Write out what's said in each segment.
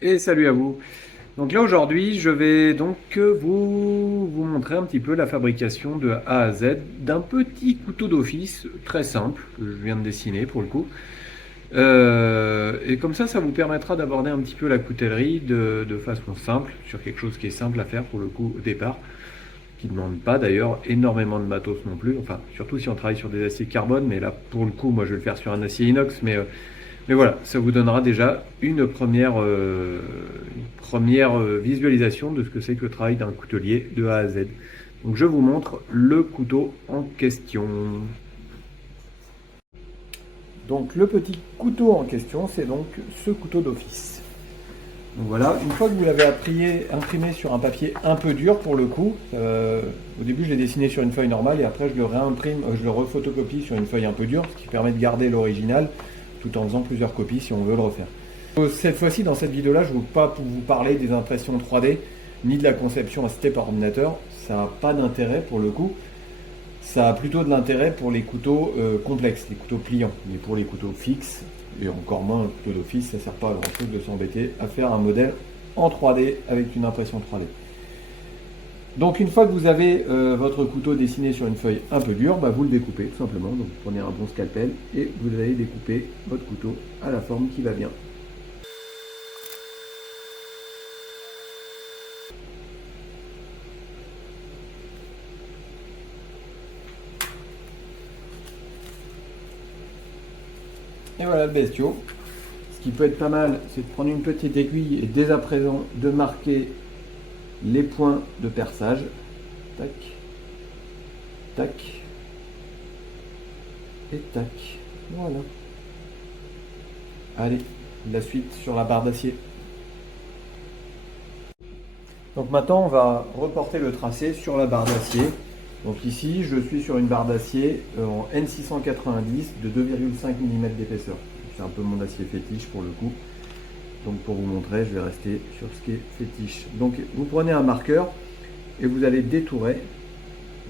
Et salut à vous. Donc là aujourd'hui, je vais donc vous montrer un petit peu la fabrication de A à Z d'un petit couteau d'office très simple que je viens de dessiner pour le coup. Et comme ça vous permettra d'aborder un petit peu la coutellerie de façon simple, sur quelque chose qui est simple à faire pour le coup au départ, qui ne demande pas d'ailleurs énormément de matos non plus, enfin surtout si on travaille sur des aciers carbone, mais là pour le coup moi je vais le faire sur un acier inox, mais voilà, ça vous donnera déjà une première visualisation de ce que c'est que le travail d'un coutelier de A à Z. Donc je vous montre le couteau en question. Donc le petit couteau en question, c'est donc ce couteau d'office. Donc voilà, une fois que vous l'avez imprimé sur un papier un peu dur pour le coup, au début je l'ai dessiné sur une feuille normale et après je le réimprime, je le refotocopie sur une feuille un peu dure, ce qui permet de garder l'original tout en faisant plusieurs copies si on veut le refaire. Cette fois-ci, dans cette vidéo-là, je ne veux pas vous parler des impressions 3D ni de la conception assistée par ordinateur. Ça n'a pas d'intérêt pour le coup. Ça a plutôt de l'intérêt pour les couteaux complexes, les couteaux pliants. Mais pour les couteaux fixes, et encore moins un couteau d'office, ça ne sert pas à grand chose de s'embêter à faire un modèle en 3D avec une impression 3D. Donc une fois que vous avez votre couteau dessiné sur une feuille un peu dure, vous le découpez tout simplement. Donc vous prenez un bon scalpel et vous allez découper votre couteau à la forme qui va bien. Et voilà le bestiau. Ce qui peut être pas mal, c'est de prendre une petite aiguille et dès à présent de marquer les points de perçage. Tac, tac et tac. Voilà. Allez, la suite sur la barre d'acier. Donc maintenant, on va reporter le tracé sur la barre d'acier. Donc ici, je suis sur une barre d'acier en N690 de 2,5 mm d'épaisseur. C'est un peu mon acier fétiche pour le coup. Donc pour vous montrer, je vais rester sur ce qui est fétiche. Donc vous prenez un marqueur et vous allez détourer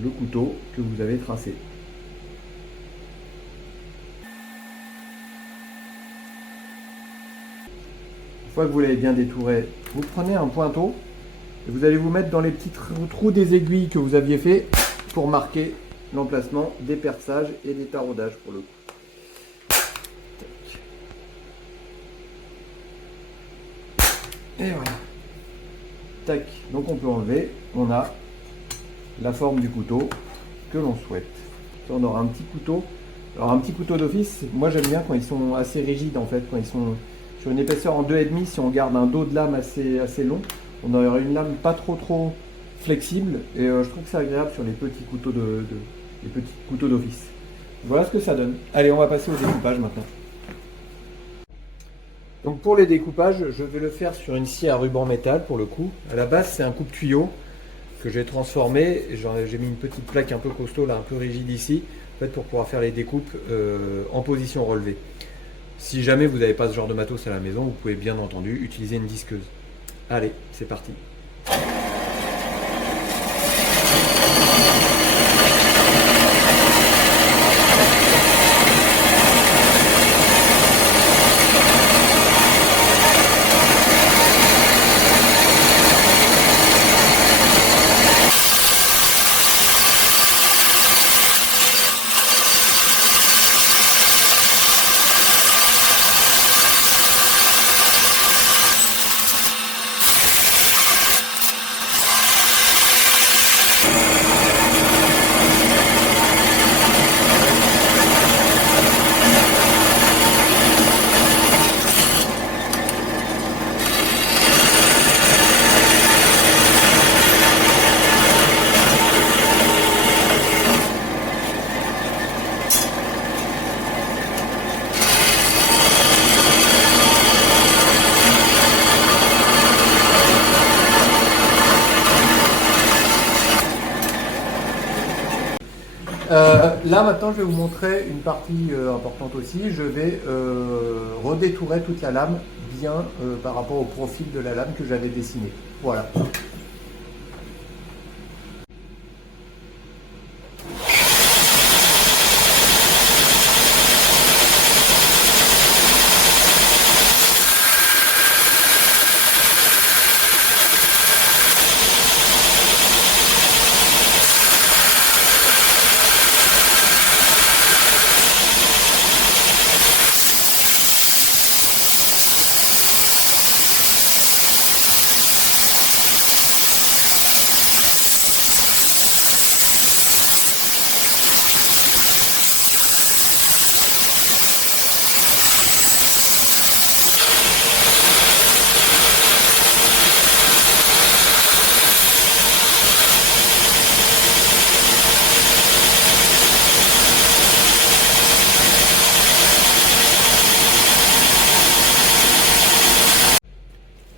le couteau que vous avez tracé. Une fois que vous l'avez bien détouré, vous prenez un pointeau et vous allez vous mettre dans les petits trous des aiguilles que vous aviez fait pour marquer l'emplacement des perçages et des taraudages pour le coup. Et voilà. Tac. Donc on peut enlever. On a la forme du couteau que l'on souhaite. On aura un petit couteau. Alors un petit couteau d'office, moi j'aime bien quand ils sont assez rigides en fait, quand ils sont sur une épaisseur en 2,5, si on garde un dos de lame assez long, on aura une lame pas trop flexible et je trouve que c'est agréable sur les petits couteaux les petits couteaux d'office. Voilà ce que ça donne. Allez, on va passer au découpage maintenant. Donc pour les découpages, je vais le faire sur une scie à ruban métal pour le coup. À la base, c'est un coupe-tuyau que j'ai transformé. J'ai mis une petite plaque un peu costaud, là, un peu rigide ici, en fait, pour pouvoir faire les découpes en position relevée. Si jamais vous n'avez pas ce genre de matos à la maison, vous pouvez bien entendu utiliser une disqueuse. Allez, c'est parti. Là maintenant je vais vous montrer une partie importante aussi. Je vais redétourer toute la lame bien par rapport au profil de la lame que j'avais dessiné. Voilà.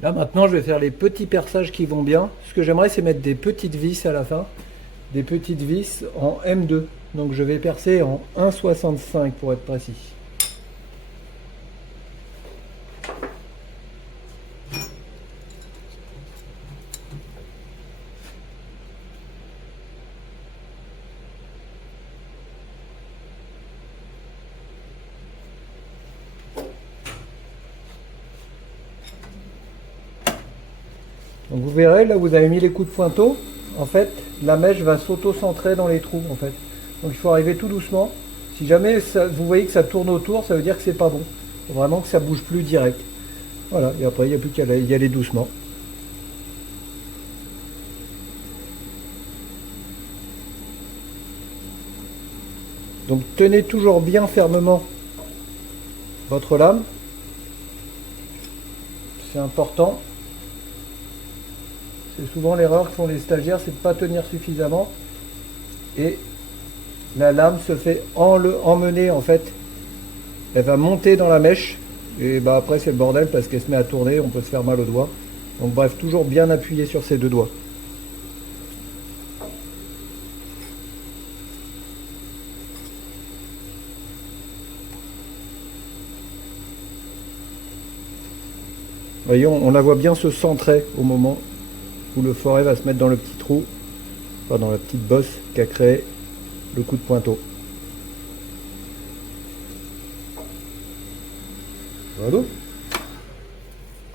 Là maintenant je vais faire les petits perçages qui vont bien. Ce que j'aimerais c'est mettre des petites vis à la fin. Des petites vis en M2. Donc je vais percer en 1,65 pour être précis. Donc vous verrez, là vous avez mis les coups de pointeau, en fait la mèche va s'auto-centrer dans les trous en fait. Donc il faut arriver tout doucement. Si jamais vous voyez que ça tourne autour, ça veut dire que c'est pas bon. Il faut vraiment que ça bouge plus direct. Voilà, et après il n'y a plus qu'à y aller doucement. Donc tenez toujours bien fermement votre lame. C'est important. C'est souvent l'erreur que font les stagiaires, c'est de ne pas tenir suffisamment. Et la lame se fait emmener en fait. Elle va monter dans la mèche. Et bah après c'est le bordel parce qu'elle se met à tourner, on peut se faire mal aux doigts. Donc bref, toujours bien appuyer sur ces deux doigts. Vous voyez, on la voit bien se centrer au moment où le forêt va se mettre dans le petit trou, enfin dans la petite bosse qu'a créé le coup de pointeau. Voilà.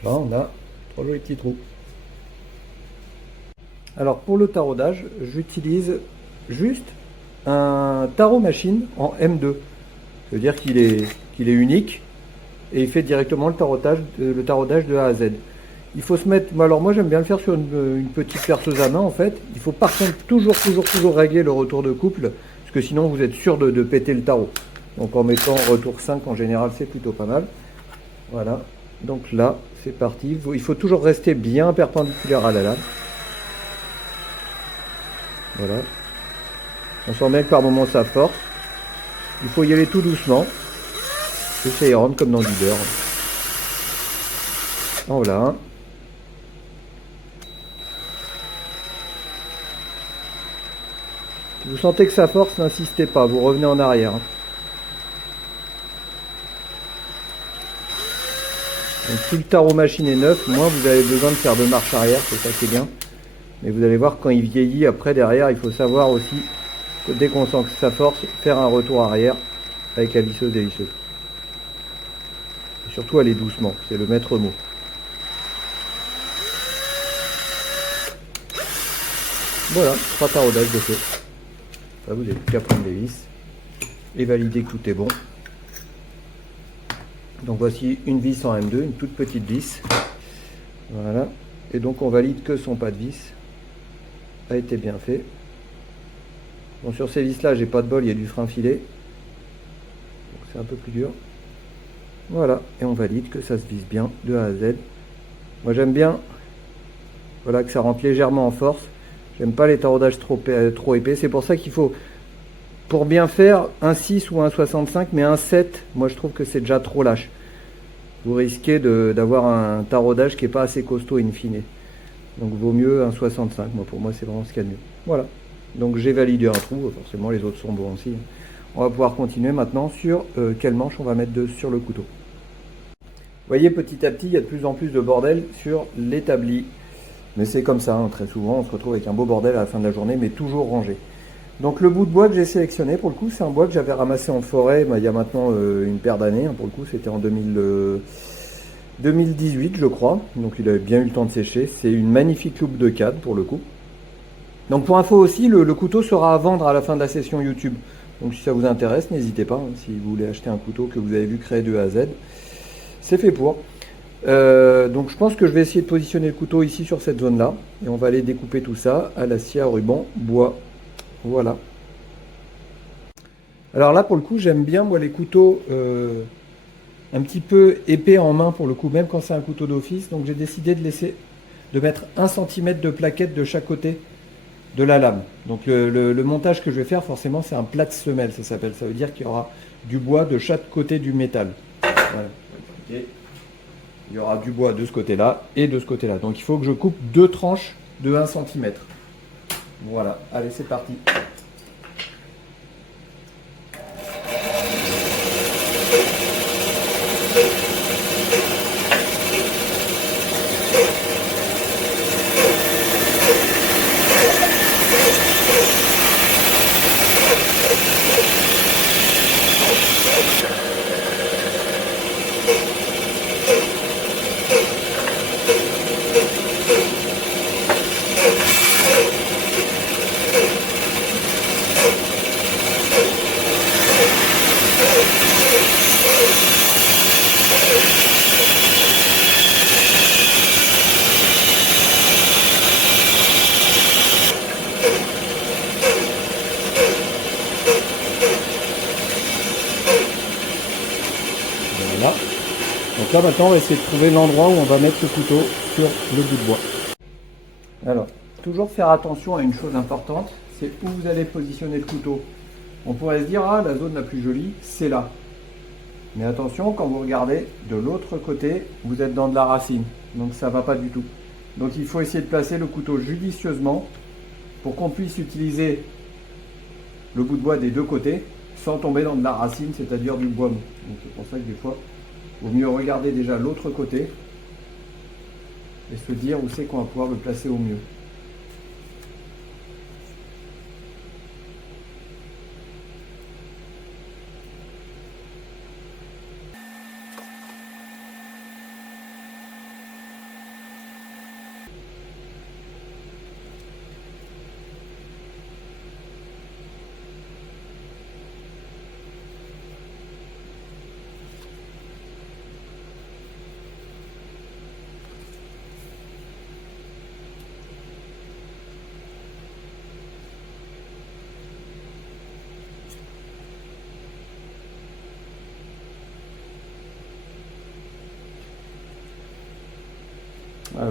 Là on a 3 jolis petits trous. Alors pour le taraudage, j'utilise juste un tarot machine en M2. Ça veut dire qu'il est unique et il fait directement le taraudage de A à Z. Il faut se mettre, alors moi j'aime bien le faire sur une petite perceuse à main en fait. Il faut par contre toujours régler le retour de couple, parce que sinon vous êtes sûr de péter le tarot. Donc en mettant retour 5 en général c'est plutôt pas mal. Voilà, donc là c'est parti. Il faut toujours rester bien perpendiculaire à la lame. Voilà. On sent bien que par moment ça force. Il faut y aller tout doucement. Et ça y rentre comme dans du beurre. Voilà. Si vous sentez que ça force, n'insistez pas, vous revenez en arrière. Donc si le tarot machine est neuf, moins vous avez besoin de faire de marche arrière, c'est ça qui est bien. Mais vous allez voir quand il vieillit, après derrière, il faut savoir aussi que dès qu'on sent que ça force, faire un retour arrière avec la visseuse et visseuse. Et surtout aller doucement, c'est le maître mot. Voilà, 3 taraudages de fait. Là, vous n'avez plus qu'à prendre les vis et valider que tout est bon. Donc voici une vis en M2, une toute petite vis. Voilà. Et donc on valide que son pas de vis a été bien fait. Bon, sur ces vis là, j'ai pas de bol, il y a du frein filé. Donc c'est un peu plus dur. Voilà, et on valide que ça se visse bien de A à Z. Moi j'aime bien, voilà, que ça rentre légèrement en force. J'aime pas les taraudages trop épais. C'est pour ça qu'il faut, pour bien faire, un 6 ou un 65, mais un 7, moi je trouve que c'est déjà trop lâche. Vous risquez d'avoir un taraudage qui n'est pas assez costaud in fine. Donc vaut mieux un 65. Moi, pour moi, c'est vraiment ce qu'il y a de mieux. Voilà. Donc j'ai validé un trou. Forcément, les autres sont bons aussi. On va pouvoir continuer maintenant sur quelle manche on va mettre sur le couteau. Vous voyez, petit à petit, il y a de plus en plus de bordel sur l'établi. Mais c'est comme ça, hein, très souvent, on se retrouve avec un beau bordel à la fin de la journée, mais toujours rangé. Donc le bout de bois que j'ai sélectionné, pour le coup, c'est un bois que j'avais ramassé en forêt il y a maintenant une paire d'années. Pour le coup, c'était en 2018, je crois. Donc il avait bien eu le temps de sécher. C'est une magnifique loupe de cadre, pour le coup. Donc pour info aussi, le couteau sera à vendre à la fin de la session YouTube. Donc si ça vous intéresse, n'hésitez pas. Hein, si vous voulez acheter un couteau que vous avez vu créer de A à Z, c'est fait pour. Donc je pense que je vais essayer de positionner le couteau ici sur cette zone là et on va aller découper tout ça à la scie à ruban bois. Voilà. Alors là pour le coup j'aime bien moi les couteaux un petit peu épais en main pour le coup, même quand c'est un couteau d'office. Donc j'ai décidé de mettre 1 cm de plaquette de chaque côté de la lame. Donc le montage que je vais faire forcément c'est un plat de semelle, ça s'appelle. Ça veut dire qu'il y aura du bois de chaque côté du métal. Voilà. il y aura du bois de ce côté-là et de ce côté-là. Donc il faut que je coupe 2 tranches de 1 cm. Voilà, allez, c'est parti. Voilà. Donc là maintenant on va essayer de trouver l'endroit où on va mettre le couteau sur le bout de bois. Alors, toujours faire attention à une chose importante, c'est où vous allez positionner le couteau. On pourrait se dire, ah, la zone la plus jolie, c'est là. Mais attention, quand vous regardez de l'autre côté, vous êtes dans de la racine. Donc ça ne va pas du tout. Donc il faut essayer de placer le couteau judicieusement pour qu'on puisse utiliser le bout de bois des deux côtés sans tomber dans de la racine, c'est-à-dire du bois mou. Donc c'est pour ça que des fois, il vaut mieux regarder déjà l'autre côté et se dire où c'est qu'on va pouvoir le placer au mieux.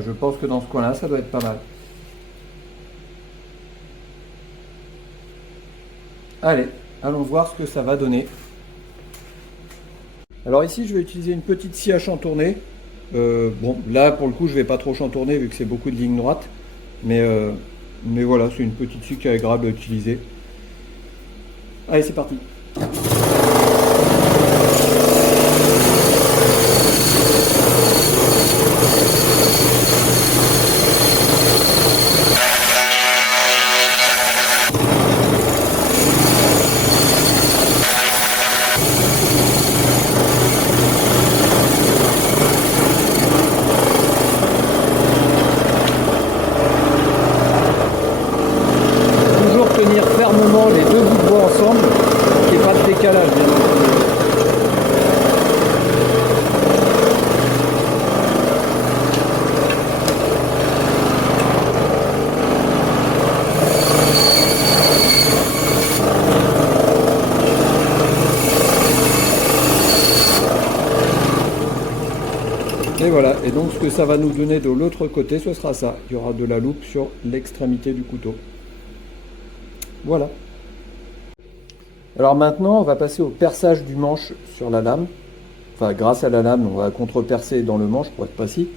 Je pense que dans ce coin-là, ça doit être pas mal. Allez, allons voir ce que ça va donner. Alors ici, je vais utiliser une petite scie à chantourner. Bon, là, pour le coup, je ne vais pas trop chantourner vu que c'est beaucoup de lignes droites. Mais voilà, c'est une petite scie qui est agréable à utiliser. Allez, c'est parti. Tenir fermement les deux bouts de bois ensemble, qu'il n'y ait pas de décalage. Et voilà, et donc ce que ça va nous donner de l'autre côté, ce sera ça. Il y aura de la loupe sur l'extrémité du couteau. Voilà. Alors maintenant, on va passer au perçage du manche sur la lame. Enfin, grâce à la lame, on va contre-percer dans le manche pour être précis.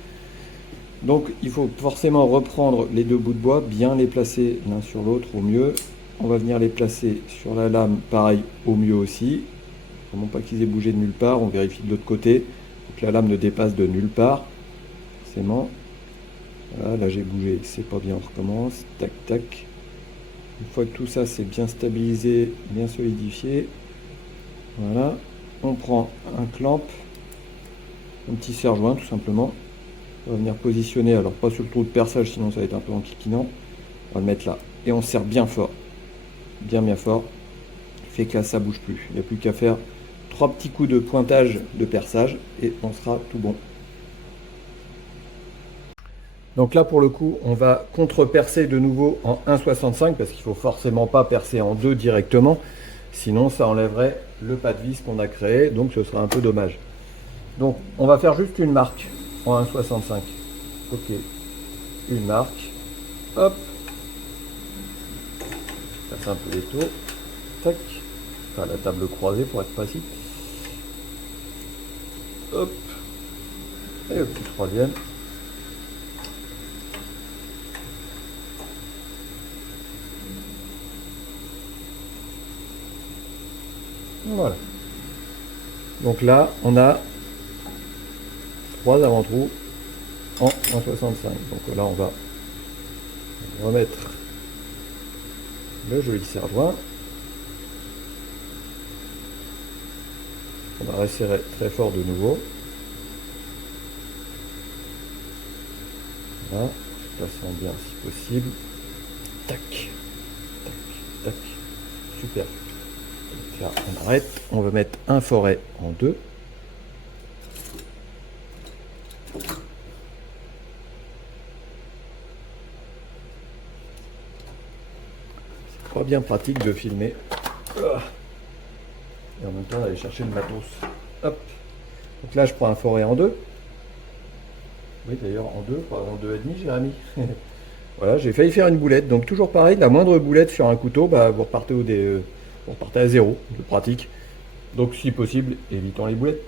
Donc, il faut forcément reprendre les deux bouts de bois, bien les placer l'un sur l'autre au mieux. On va venir les placer sur la lame, pareil, au mieux aussi. Vraiment pas qu'ils aient bougé de nulle part. On vérifie de l'autre côté, pour que la lame ne dépasse de nulle part. Forcément. Voilà, là j'ai bougé, c'est pas bien, on recommence. Tac, tac. Une fois que tout ça c'est bien stabilisé, bien solidifié, voilà, on prend un clamp, un petit serre-joint tout simplement. On va venir positionner, alors pas sur le trou de perçage, sinon ça va être un peu enquiquinant. On va le mettre là et on serre bien fort, bien fort. Fait que là ça bouge plus. Il n'y a plus qu'à faire 3 petits coups de pointage de perçage et on sera tout bon. Donc là, pour le coup, on va contre-percer de nouveau en 1,65 parce qu'il ne faut forcément pas percer en 2 directement. Sinon, ça enlèverait le pas de vis qu'on a créé, donc ce sera un peu dommage. Donc, on va faire juste une marque en 1,65. Ok, une marque. Hop. Passe un peu les taux. Tac. Enfin, la table croisée pour être précis. Hop. Et le petit troisième. Voilà. Donc là, on a 3 avant-trous en 1,65. Donc là, on va remettre le joli serre-joint. On va resserrer très fort de nouveau. Voilà, plaçons bien si possible. Tac, tac, tac. Super. Donc là, on arrête. On va mettre un forêt en 2. C'est pas bien pratique de filmer. Et en même temps d'aller chercher le matos. Hop. Donc là je prends un forêt en 2. Oui d'ailleurs en 2, pas en 2,5 Jérémy. Voilà, j'ai failli faire une boulette. Donc toujours pareil, la moindre boulette sur un couteau, bah, vous repartez vous repartez à 0, de pratique. Donc si possible, évitons les boulettes.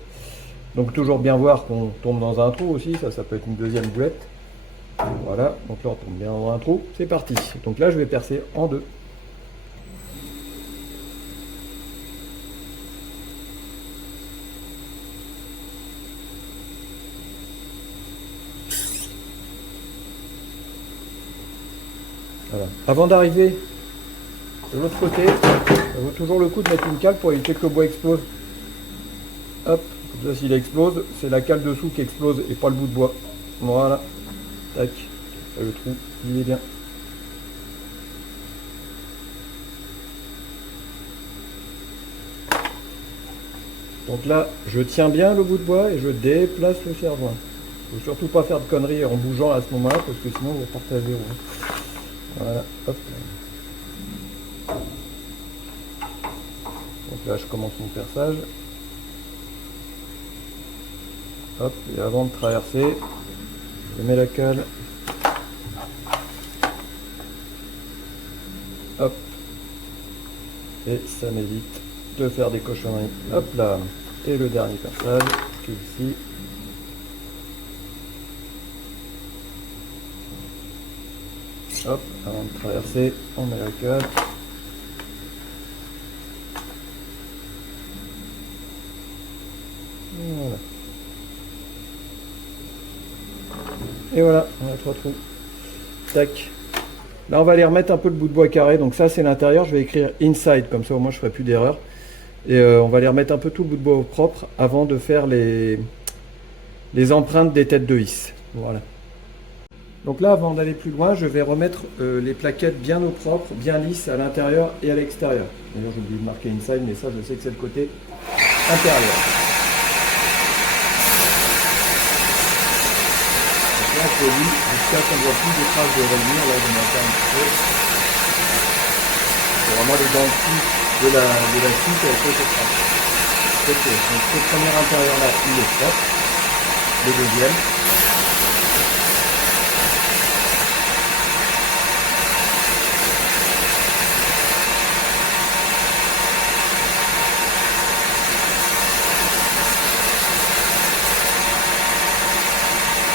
Donc toujours bien voir qu'on tombe dans un trou aussi, ça peut être une deuxième boulette. Voilà, donc là on tombe bien dans un trou, c'est parti. Donc là je vais percer en 2. Voilà. Avant d'arriver de l'autre côté, ça vaut toujours le coup de mettre une cale pour éviter que le bois explose. Hop, comme ça s'il explose, c'est la cale dessous qui explose et pas le bout de bois. Voilà, tac, le trou, il est bien. Donc là, je tiens bien le bout de bois et je déplace le serre-joint. Il ne faut surtout pas faire de conneries en bougeant à ce moment-là parce que sinon vous repartez à 0. Voilà, hop. Donc là, je commence mon perçage. Hop, et avant de traverser, je mets la cale. Hop. Et ça m'évite de faire des cochonneries. Hop là. Et le dernier perçage, qui est ici. Hop, avant de traverser, on met la cale. Voilà. Et voilà, on a 3 trous. Tac. Là, on va aller remettre un peu le bout de bois carré. Donc ça, c'est l'intérieur. Je vais écrire inside, comme ça au moins je ne ferai plus d'erreur. Et on va aller remettre un peu tout le bout de bois au propre avant de faire les empreintes des têtes de vis. Voilà. Donc là, avant d'aller plus loin, je vais remettre les plaquettes bien au propre, bien lisses à l'intérieur et à l'extérieur. D'ailleurs, j'ai oublié de marquer inside, mais ça, je sais que c'est le côté intérieur. Donc là, on polie jusqu'à ce qu'on ne voit plus de traces de revenir. Là, je m'en fais un petit peu. C'est vraiment les dents de la suite avec les traces. Ok, donc ce premier intérieur-là, il est propre. Le deuxième.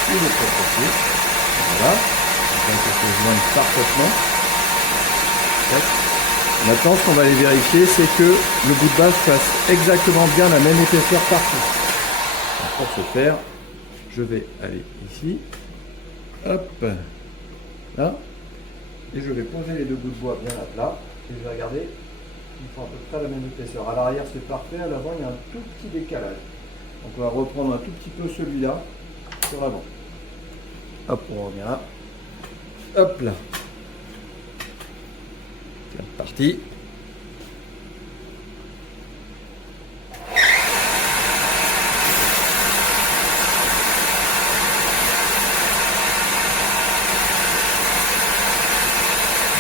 Il est propre aussi. Voilà. Donc ça se joint parfaitement. Maintenant, ce qu'on va aller vérifier, c'est que le bout de base fasse exactement bien la même épaisseur partout. Donc pour ce faire, je vais aller ici. Hop. Là. Et je vais poser les deux bouts de bois bien à plat. Et je vais regarder. Ils font à peu près la même épaisseur. À l'arrière, c'est parfait. À l'avant, il y a un tout petit décalage. Donc on va reprendre un tout petit peu celui-là sur l'avant. Hop, on revient là. Hop là. C'est parti.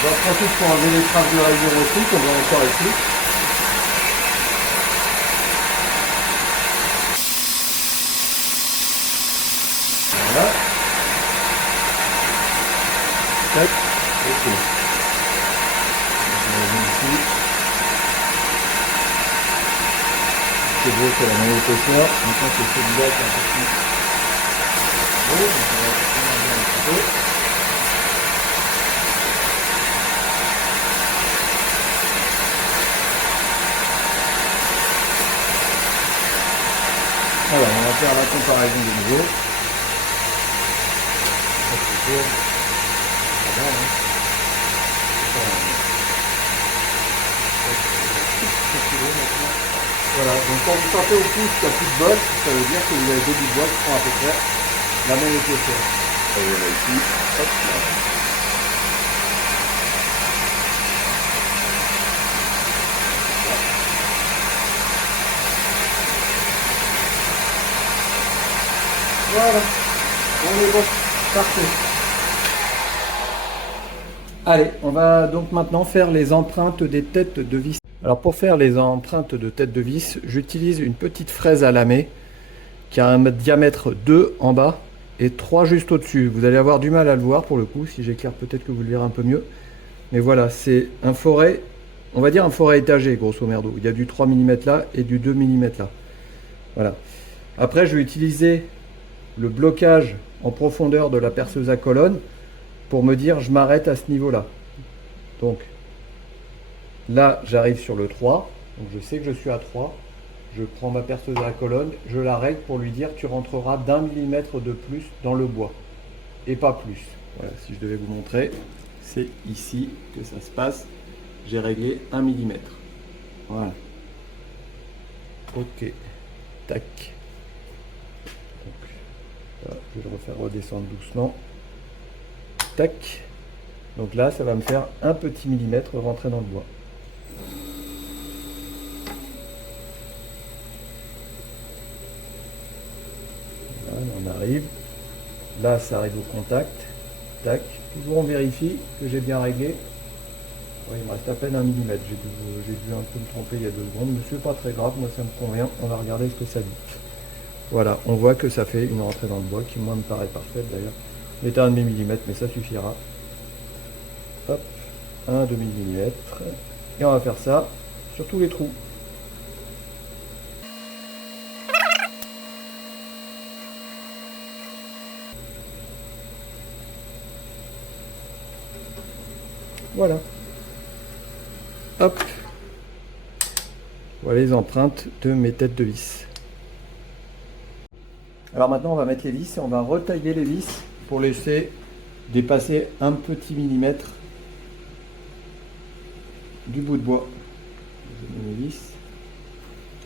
J'en profite pour enlever les traces de rayures aussi, comme on va encore ici. Voilà. Tac. Ok. Ici. C'est beau, c'est la même épaisseur. Maintenant, c'est celui-là qui est un peu plus donc on va élargir un petit peu. Voilà, on va faire la comparaison de nouveau. Voilà, donc quand vous sortez au pouce qu'il n'y a plus de botte, ça veut dire que vous avez deux bouts de bois qui font à peu près la même épaisseur. Et voilà ici, hop là. Voilà, on est bon, parfait. Allez, on va donc maintenant faire les empreintes des têtes de vis. Alors pour faire les empreintes de tête de vis, j'utilise une petite fraise à lamer qui a un diamètre 2 en bas et 3 juste au-dessus. Vous allez avoir du mal à le voir pour le coup, si j'éclaire peut-être que vous le verrez un peu mieux. Mais voilà, c'est un forêt, on va dire un forêt étagé grosso merdo. Il y a du 3 mm là et du 2 mm là. Voilà. Après je vais utiliser le blocage en profondeur de la perceuse à colonne pour me dire je m'arrête à ce niveau-là. Donc là j'arrive sur le 3, donc je sais que je suis à 3. Je prends ma perceuse à colonne, je la règle pour lui dire tu rentreras d'1 millimètre de plus dans le bois. Et pas plus. Voilà, si je devais vous montrer, c'est ici que ça se passe. J'ai réglé 1 millimètre. Voilà. Ok. Tac. Donc, voilà, je vais le refaire redescendre doucement. Tac. Donc là, ça va me faire un petit millimètre rentrer dans le bois. On arrive, là ça arrive au contact, tac, toujours on vérifie que j'ai bien réglé. Ouais, il me reste à peine 1 millimètre, j'ai dû un peu me tromper il y a 2 secondes, mais c'est pas très grave, moi ça me convient, on va regarder ce que ça dit. Voilà, on voit que ça fait une rentrée dans le bois qui moi me paraît parfaite d'ailleurs. Mettez un demi-millimètre mais ça suffira. Hop, un demi-millimètre, et on va faire ça sur tous les trous. Voilà. Hop. Voilà les empreintes de mes têtes de vis. Alors maintenant on va mettre les vis et on va retailler les vis pour laisser dépasser un petit millimètre du bout de bois. Je mets mes vis.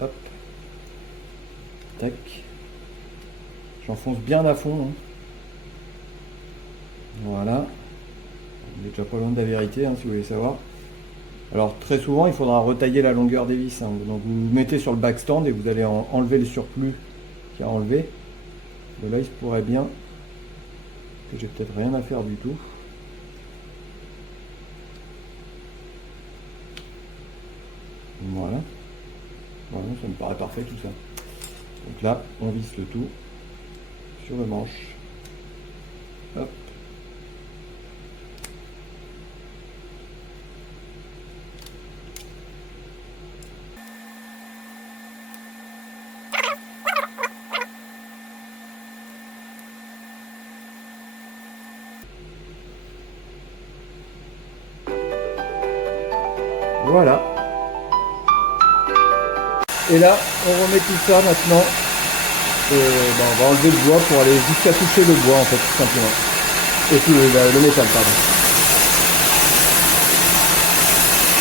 Hop. Tac. J'enfonce bien à fond. Hein. Voilà. On est déjà pas loin de la vérité, hein, si vous voulez savoir. Alors très souvent, il faudra retailler la longueur des vis. Hein. Donc vous mettez sur le backstand et vous allez enlever le surplus qu'il y a enlevé. Mais là, il se pourrait bien que j'ai peut-être rien à faire du tout. Voilà. Voilà, ça me paraît parfait tout ça. Donc là, on visse le tout sur le manche. Hop. Voilà. Et là, on remet tout ça maintenant. On va enlever le bois pour aller jusqu'à toucher le bois en fait, tout simplement. Et puis le métal, pardon.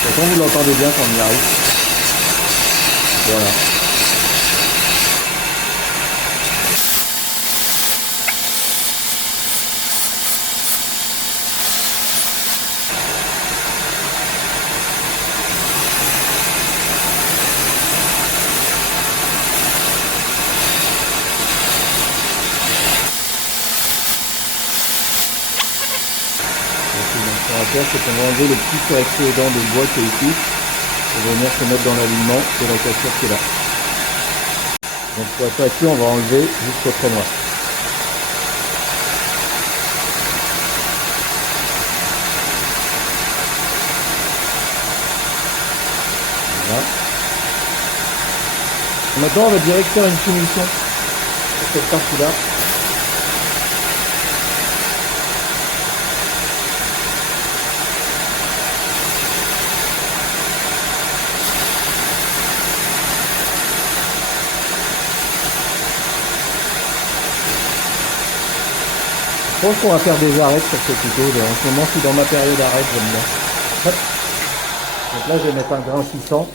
Et quand vous l'entendez bien quand on y arrive. Voilà. Ce qu'on va faire, c'est qu'on va enlever le petit excédent de bois qui est ici pour venir se mettre dans l'alignement de la cassure qui est là. Donc pour être sûr, on va enlever jusqu'au trait noir. Voilà. Maintenant, on va direct faire une finition sur cette partie-là. pense qu'on va faire des arêtes sur ce couteau. En ce moment, je suis dans ma période arrête, j'aime bien. Hop. Donc là, je vais mettre un grain 600.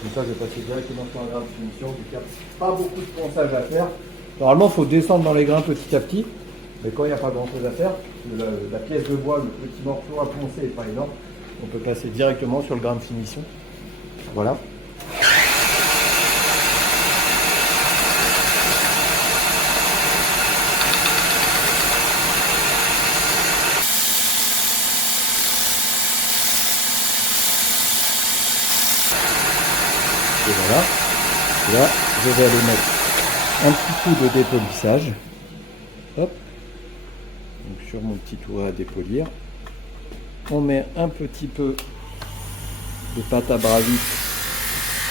Comme ça, je vais passer directement sur un grain de finition. Donc, il n'y a pas beaucoup de ponçage à faire. Normalement, il faut descendre dans les grains petit à petit. Mais quand il n'y a pas grand chose à faire, la pièce de bois, le petit morceau à poncer n'est pas énorme, on peut passer directement sur le grain de finition. Voilà. Et voilà. Et là, je vais aller mettre un petit coup de dépolissage. Hop. Donc sur mon petit tour à dépolir. On met un petit peu de pâte à bravic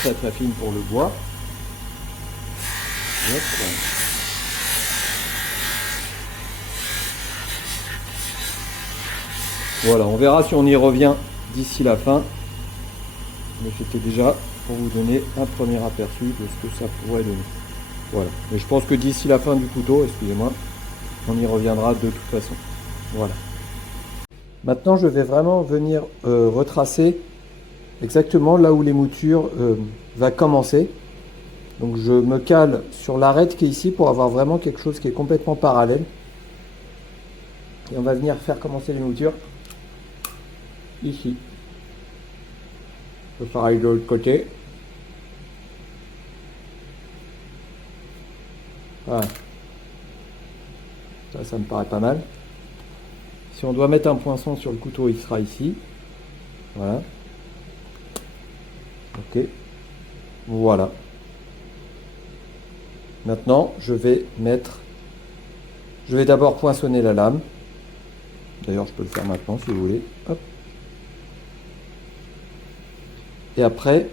très très fine pour le bois. Hop. Voilà, on verra si on y revient d'ici la fin. Mais c'était déjà pour vous donner un premier aperçu de ce que ça pourrait donner. Voilà, mais je pense que d'ici la fin du couteau, excusez-moi, on y reviendra de toute façon. Voilà. Maintenant, je vais vraiment venir retracer exactement là où les moutures va commencer. Donc je me cale sur l'arête qui est ici pour avoir vraiment quelque chose qui est complètement parallèle. Et on va venir faire commencer les moutures ici. Pareil de l'autre côté. Voilà. Ça me paraît pas mal. Si on doit mettre un poinçon sur le couteau, il sera ici. Voilà. Ok. Voilà. Maintenant, je vais d'abord poinçonner la lame. D'ailleurs, je peux le faire maintenant si vous voulez. Hop. Et après,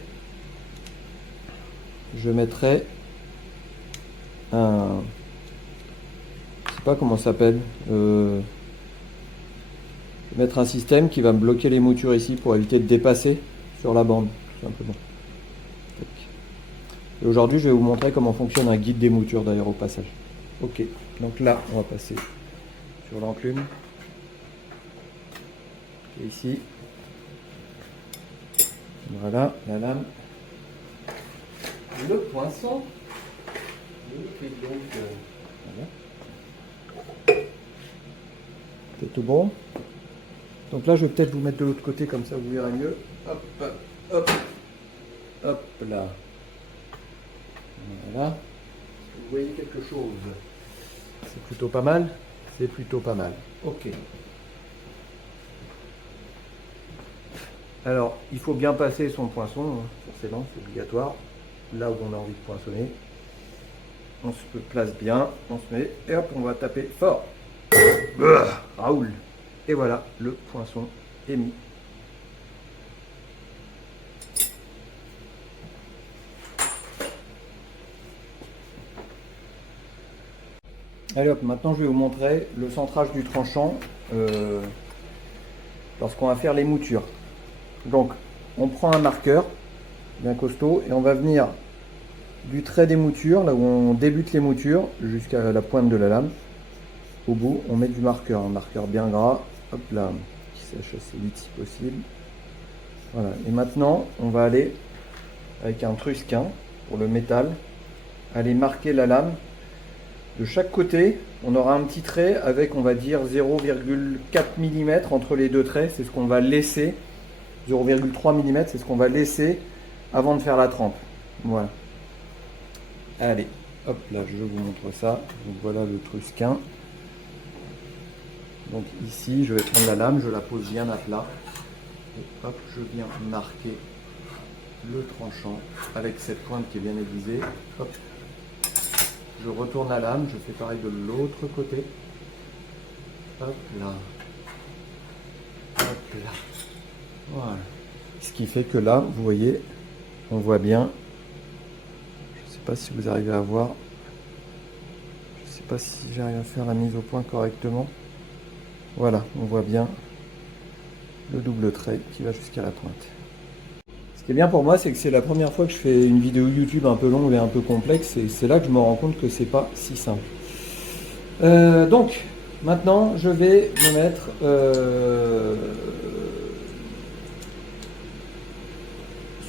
je mettrai un... Je sais pas comment ça s'appelle. Je vais mettre un système qui va me bloquer les moutures ici pour éviter de dépasser sur la bande, tout simplement. Et aujourd'hui, je vais vous montrer comment fonctionne un guide des moutures d'ailleurs au passage. Ok, donc là, on va passer sur l'enclume. Et ici, voilà la lame. Le poinçon. Voilà. C'est tout bon. Donc là, je vais peut-être vous mettre de l'autre côté, comme ça vous verrez mieux. Hop, hop, hop là. Voilà. Vous voyez quelque chose. C'est plutôt pas mal. C'est plutôt pas mal. Ok. Alors, il faut bien passer son poinçon, forcément, c'est obligatoire. Là où on a envie de poinçonner. On se place bien, on se met, et hop, on va taper fort. Raoul. Et voilà, le poinçon est mis. Allez hop, maintenant je vais vous montrer le centrage du tranchant lorsqu'on va faire les moutures. Donc, on prend un marqueur bien costaud et on va venir du trait des moutures, là où on débute les moutures, jusqu'à la pointe de la lame. Au bout, on met du marqueur, un marqueur bien gras, hop là, qui sèche assez vite si possible. Voilà, et maintenant, on va aller avec un trusquin pour le métal, aller marquer la lame. De chaque côté, on aura un petit trait avec, on va dire, 0,4 mm entre les deux traits. C'est ce qu'on va laisser. 0,3 mm, c'est ce qu'on va laisser avant de faire la trempe. Voilà. Allez, hop là, je vous montre ça. Donc voilà le trusquin. Donc ici, je vais prendre la lame, je la pose bien à plat. Et hop, je viens marquer le tranchant avec cette pointe qui est bien aiguisée. Hop. Je retourne la lame, je fais pareil de l'autre côté. Hop là. Hop là. Voilà. Ce qui fait que là, vous voyez, on voit bien. Je ne sais pas si vous arrivez à voir. Je ne sais pas si j'arrive à faire la mise au point correctement. Voilà, on voit bien le double trait qui va jusqu'à la pointe. Ce qui est bien pour moi, c'est que c'est la première fois que je fais une vidéo YouTube un peu longue et un peu complexe, et c'est là que je me rends compte que c'est pas si simple. Donc, Maintenant, je vais me mettre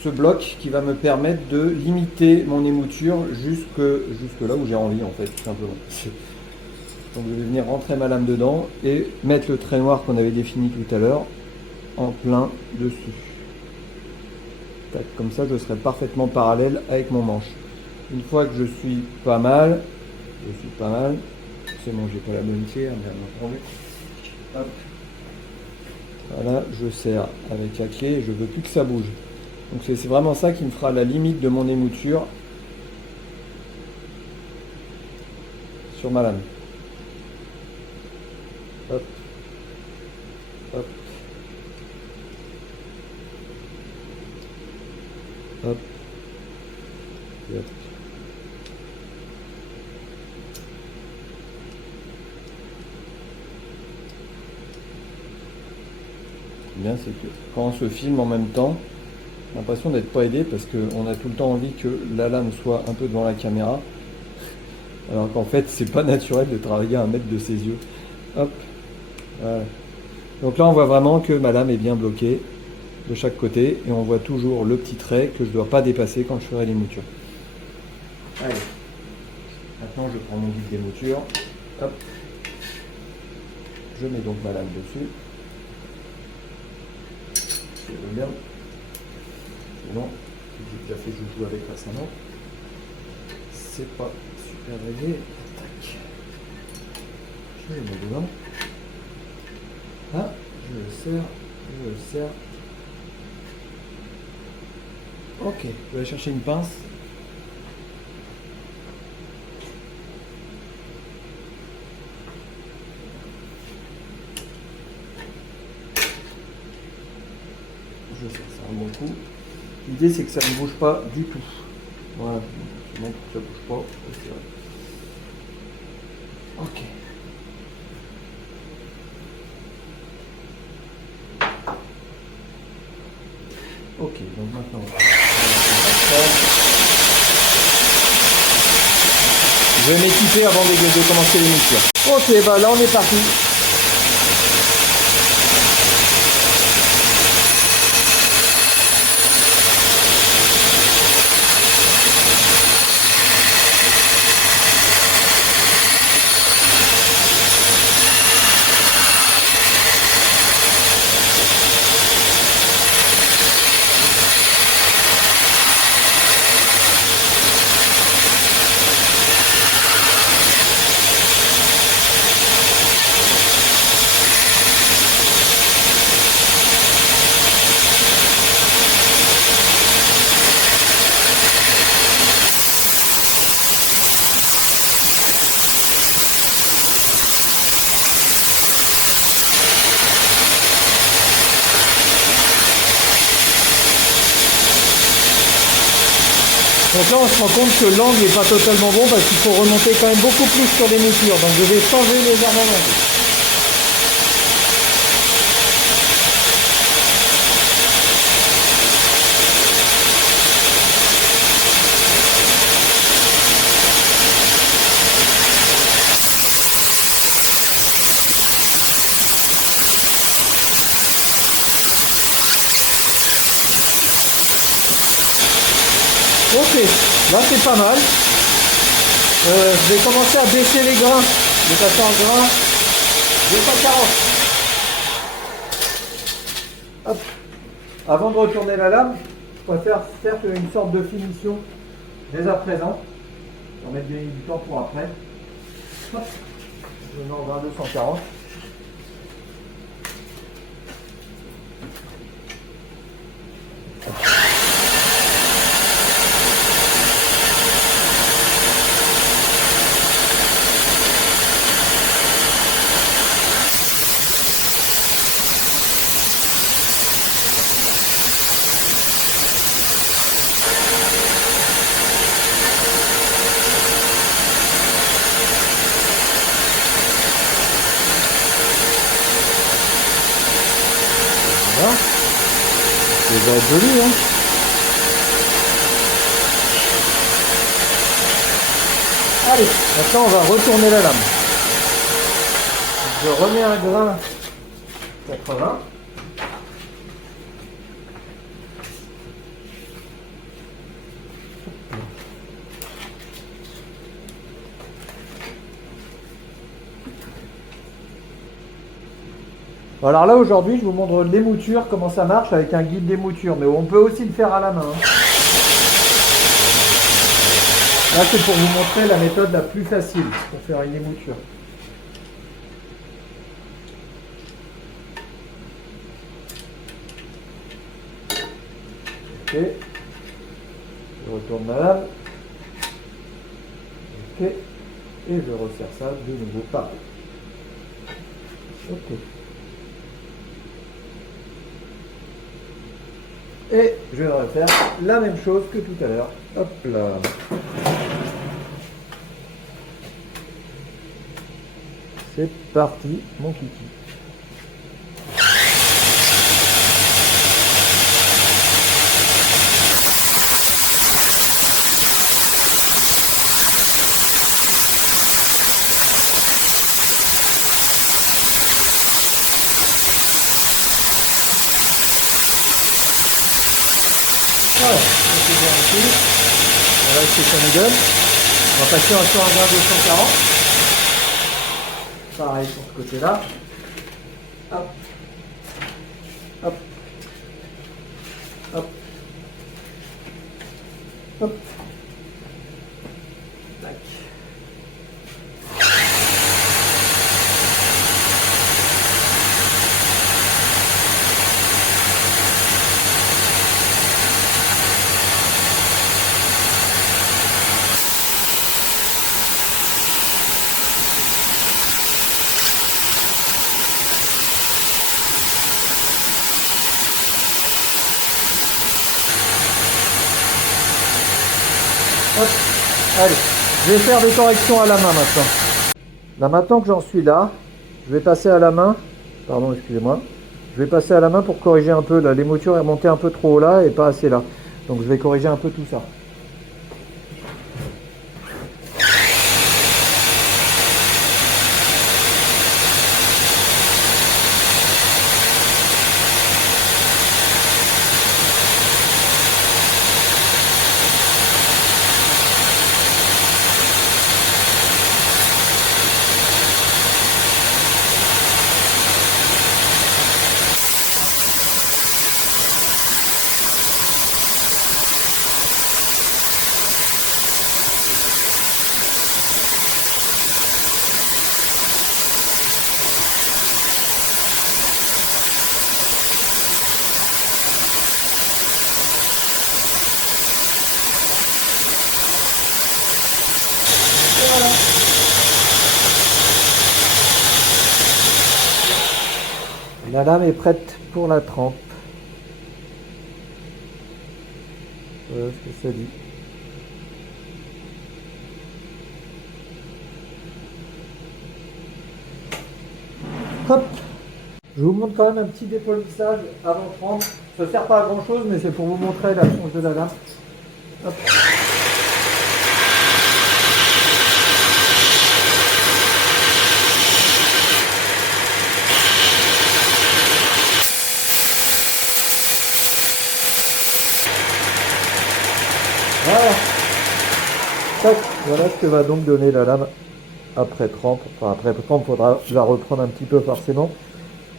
ce bloc qui va me permettre de limiter mon émouture jusque là où j'ai envie, en fait, tout simplement. Donc je vais venir rentrer ma lame dedans et mettre le trait noir qu'on avait défini tout à l'heure en plein dessus. Tac, comme ça, je serai parfaitement parallèle avec mon manche. Une fois que je suis pas mal, c'est bon, j'ai pas la bonne tiers, bien entendu. Hop. Voilà, je serre avec la clé et je veux plus que ça bouge. Donc c'est vraiment ça qui me fera la limite de mon émouture sur ma lame. Hop, hop, hop, et hop. Bien, c'est que quand on se filme en même temps, j'ai l'impression d'être pas aidé parce qu'on a tout le temps envie que la lame soit un peu devant la caméra, alors qu'en fait c'est pas naturel de travailler à 1 mètre de ses yeux. Hop, voilà. Donc là on voit vraiment que ma lame est bien bloquée de chaque côté et on voit toujours le petit trait que je ne dois pas dépasser quand je ferai l'émouture. Allez, maintenant je prends mon guide d'émouture, hop, je mets donc ma lame dessus. C'est bien. C'est bon, j'ai déjà fait joujou avec récemment. C'est pas super réglé. Tac. Je le mets dedans. Ah, je le serre. Ok, je vais aller chercher une pince. Je serre ça un bon coup. L'idée c'est que ça ne bouge pas du tout. Voilà, donc ça ne bouge pas. Ok. Ok, donc maintenant, je vais m'équiper avant de commencer l'émouture. Ok, bah là on est parti. Donc là on se rend compte que l'angle n'est pas totalement bon parce qu'il faut remonter quand même beaucoup plus sur l'émouture. Donc je vais changer légèrement l'angle. Ok, là c'est pas mal. Je vais commencer à baisser les grains. Je vais passer en grain. Je vais pas 40. Hop. Avant de retourner la lame, je préfère faire une sorte de finition dès à présent. On va mettre du temps pour après. Hop. Je mets en grain 240. Voilà. Ça va être joli, hein. Allez, maintenant on va retourner la lame. Je remets un grain 80. Alors là aujourd'hui je vous montre l'émouture, comment ça marche avec un guide d'émouture, mais on peut aussi le faire à la main. Là c'est pour vous montrer la méthode la plus facile pour faire une émouture. Ok, je retourne ma lame. Ok, et je resserre ça de nouveau pareil. Ok. Et je vais refaire la même chose que tout à l'heure. Hop là. C'est parti, mon kiki. Voilà, c'est bien ici. Voilà ce que ça nous donne. On va passer sur un grain 240. Pareil sur ce côté-là. Hop. Hop. Hop. Hop. Tac. Hop. Allez, je vais faire des corrections à la main maintenant. Là maintenant que j'en suis là, je vais passer à la main. Pardon, excusez-moi. Je vais passer à la main pour corriger un peu. L'émouture est montée un peu trop haut là et pas assez là. Donc je vais corriger un peu tout ça. Voilà. La lame est prête pour la trempe. Voilà ce que ça dit. Hop. Je vous montre quand même un petit dépolissage avant de prendre. Ça ne sert pas à grand chose, mais c'est pour vous montrer la tronche de la lame. Hop. Voilà. Tac. Voilà ce que va donc donner la lame après trempe. Enfin après trempe, il faudra la reprendre un petit peu forcément.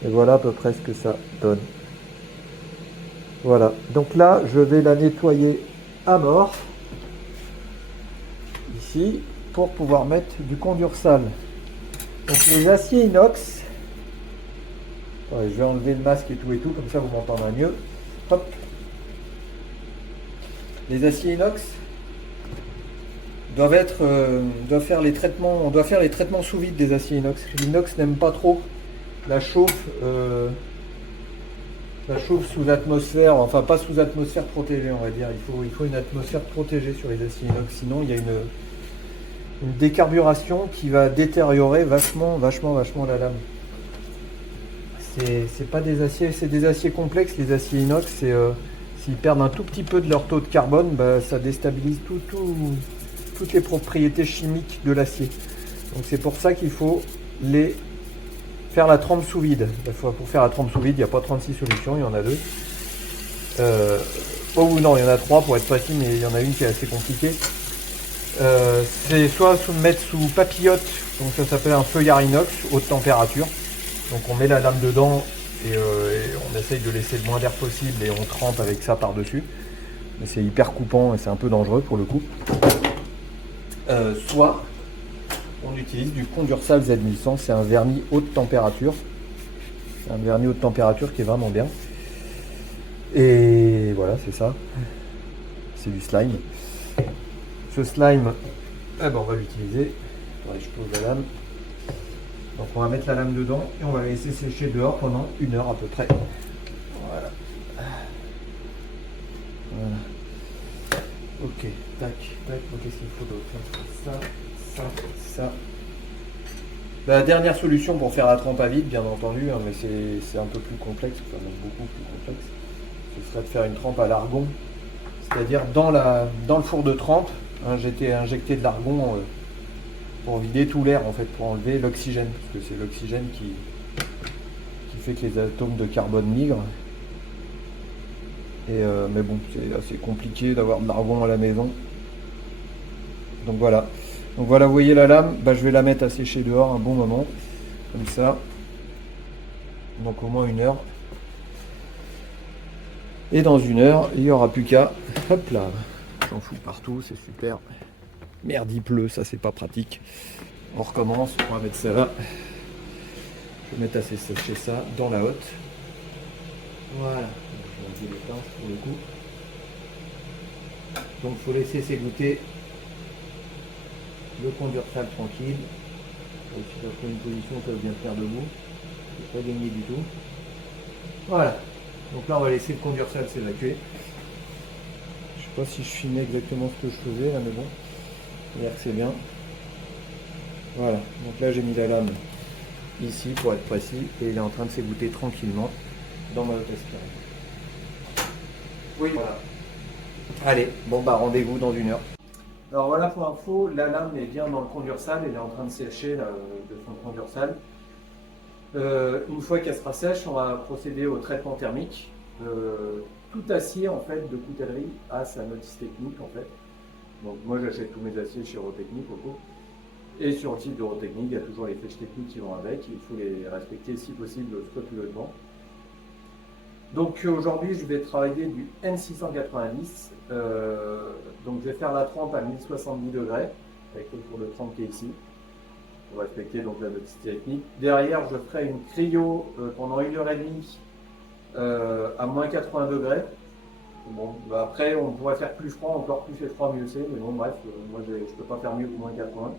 Et voilà à peu près ce que ça donne. Voilà. Donc là, je vais la nettoyer à mort. Ici, pour pouvoir mettre du condur sale. Donc les aciers inox. Ouais, je vais enlever le masque et tout, comme ça vous m'entendrez mieux. Hop. Les aciers inox doivent faire les traitements. On doit faire les traitements sous vide des aciers inox. L'inox n'aime pas trop la chauffe sous atmosphère, enfin pas sous atmosphère protégée, on va dire. Il faut une atmosphère protégée sur les aciers inox, sinon il y a une décarburation qui va détériorer vachement la lame. C'est pas des aciers, c'est des aciers complexes. Les aciers inox, s'ils perdent un tout petit peu de leur taux de carbone, bah, ça déstabilise toutes les propriétés chimiques de l'acier. Donc c'est pour ça qu'il faut les faire la trempe sous vide. Pour faire la trempe sous vide, il n'y a pas 36 solutions, il y en a 2. Oh non, il y en a 3 pour être précis, mais il y en a une qui est assez compliquée. C'est soit mettre sous papillote, donc ça s'appelle un feuillard inox, haute température. Donc on met la lame dedans et on essaye de laisser le moins d'air possible et on trempe avec ça par-dessus. Mais c'est hyper coupant et c'est un peu dangereux pour le coup. Soit on utilise du Condursal Z1100, c'est un vernis haute température. C'est un vernis haute température qui est vraiment bien. Et voilà, c'est ça. C'est du slime. Ce slime, on va l'utiliser. Je pose la lame. Donc on va mettre la lame dedans et on va la laisser sécher dehors pendant 1 heure à peu près. Voilà. Voilà. Ok, tac, tac. Qu'est-ce qu'il faut d'autre? Ça. La dernière solution pour faire la trempe à vide, bien entendu, hein, mais c'est un peu plus complexe, enfin même beaucoup plus complexe. Ce serait de faire une trempe à l'argon, c'est-à-dire dans le four de trempe, injecter de l'argon pour vider tout l'air en fait, pour enlever l'oxygène, parce que c'est l'oxygène qui fait que les atomes de carbone migrent. Mais bon, c'est assez compliqué d'avoir de l'argon à la maison. Donc voilà, vous voyez la lame, je vais la mettre à sécher dehors un bon moment, comme ça. Donc au moins 1 heure. Et dans 1 heure, il n'y aura plus qu'à, hop là, j'en fous partout, c'est super. Merde, il pleut, ça c'est pas pratique. On recommence, on va mettre ça là. Je vais mettre à sécher ça dans la hotte. Voilà, je vais enlever les pinces pour le coup. Donc il faut laisser s'égoutter le Condursal tranquille. Si je prends une position, ça veut bien faire debout. Je n'ai pas gagné du tout. Voilà. Donc là on va laisser le Condursal s'évacuer. Je sais pas si je filmais exactement ce que je faisais là, mais bon. Dire que c'est bien. Voilà. Donc là j'ai mis la lame ici pour être précis et il est en train de s'égoutter tranquillement dans ma hotte aspirée. Oui, voilà. Allez, bon rendez-vous dans 1 heure. Alors voilà pour info, la lame est bien dans le Condursal, elle est en train de sécher là, de son Condursal. Une fois qu'elle sera sèche, on va procéder au traitement thermique. Tout acier en fait de coutellerie a sa notice technique en fait. Donc moi j'achète tous mes aciers chez Eurotechnique au coup. Et sur le site d'Eurotechnique, il y a toujours les fiches techniques qui vont avec, il faut les respecter si possible scrupuleusement. Donc aujourd'hui je vais travailler du N690, donc je vais faire la trempe à 1070 degrés avec le four de trempe qui est ici, pour respecter donc la notice technique. Derrière je ferai une cryo pendant 1h30 à moins 80 degrés. Bon, après on pourrait faire plus froid, encore plus fait froid mieux c'est, mais bon bref, moi je ne peux pas faire mieux que moins 80.